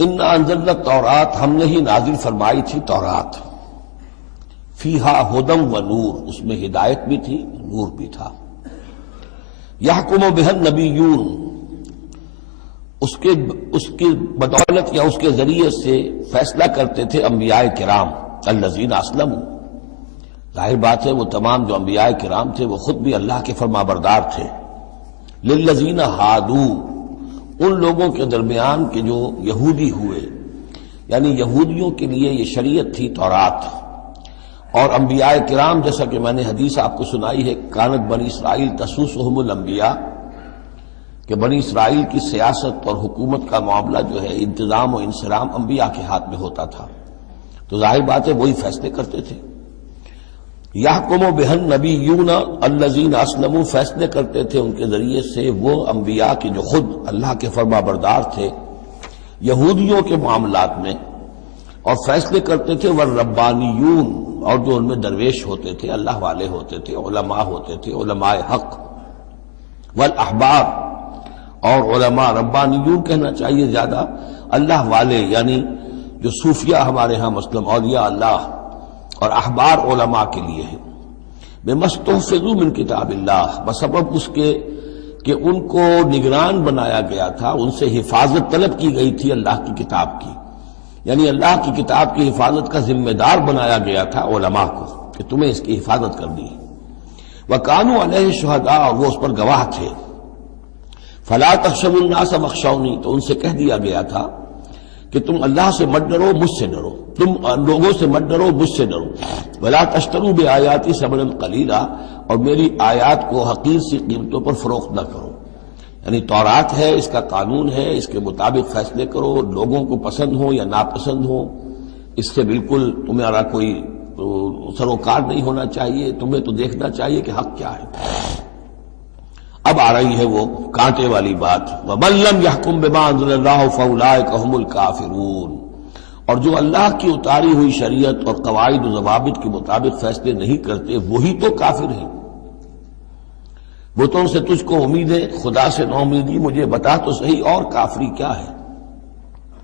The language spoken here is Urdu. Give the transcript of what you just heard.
انا انزلنا التوراۃ، ہم نے ہی نازل فرمائی تھی تورات، فیہا ہدی و نور، اس میں ہدایت بھی تھی نور بھی تھا، یحکم بہا النبیون، اس کی بدولت یا اس کے ذریعے سے فیصلہ کرتے تھے انبیاء کرام، الذین اسلموا، ظاہر بات ہے وہ تمام جو انبیاء کرام تھے وہ خود بھی اللہ کے فرما بردار تھے، للذین ہادو، ان لوگوں کے درمیان کے جو یہودی ہوئے، یعنی یہودیوں کے لیے یہ شریعت تھی تورات، اور انبیاء کرام جیسا کہ میں نے حدیث آپ کو سنائی ہے، کانت بنی اسرائیل تسوسہم الانبیاء، کہ بنی اسرائیل کی سیاست اور حکومت کا معاملہ جو ہے انتظام و انصرام انبیاء کے ہاتھ میں ہوتا تھا، تو ظاہر بات ہے وہی فیصلے کرتے تھے۔ یحکم بہا النبیون الذین اسلموا، فیصلے کرتے تھے ان کے ذریعے سے وہ انبیاء کے جو خود اللہ کے فرما بردار تھے یہودیوں کے معاملات میں، اور فیصلے کرتے تھے والربانیون، اور جو ان میں درویش ہوتے تھے، اللہ والے ہوتے تھے، علماء ہوتے تھے، علماء حق، والاحبار، اور علماء ربانیون کہنا چاہیے زیادہ، اللہ والے یعنی جو صوفیہ ہمارے ہاں مثلا اولیاء اللہ، اور احبار علماء کے لیے ہے، بمستحفظوا من کتاب اللہ، بسبب اس کے کہ ان کو نگران بنایا گیا تھا، ان سے حفاظت طلب کی گئی تھی اللہ کی کتاب کی، یعنی اللہ کی کتاب کی حفاظت کا ذمہ دار بنایا گیا تھا علماء کو کہ تمہیں اس کی حفاظت کرنی ہے، وَكَانُوا عَلَيْهِ شُهَدَاءَ، اور وہ اس پر گواہ تھے، فَلَا تَخْشَوُا النَّاسَ وَاخْشَوْنِی، تو ان سے کہہ دیا گیا تھا کہ تم اللہ سے مت ڈرو، مجھ سے ڈرو، تم لوگوں سے مت ڈرو، مجھ سے ڈرو، وَلَا تَشْتَرُوا بِآيَاتِي ثَمَنًا قَلِيلًا، اور میری آیات کو حقیر سی قیمتوں پر فروخت نہ کرو، یعنی تورات ہے، اس کا قانون ہے، اس کے مطابق فیصلے کرو، لوگوں کو پسند ہو یا ناپسند ہو، اس سے بالکل تمہارا کوئی سروکار نہیں ہونا چاہیے، تمہیں تو دیکھنا چاہیے کہ حق کیا ہے۔ اب آ رہی ہے وہ کانٹے والی بات، وَمَن لَّمْ يَحْكُم بِمَا أَنزَلَ اللَّهُ فَأُولَٰئِكَ هُمُ الْكَافِرُونَ، اور جو اللہ کی اتاری ہوئی شریعت اور قواعد و ضوابط کے مطابق فیصلے نہیں کرتے وہی تو کافر ہیں۔ بتوں سے تجھ کو امید ہے، خدا سے نہ امیدی، مجھے بتا تو صحیح اور کافری کیا ہے۔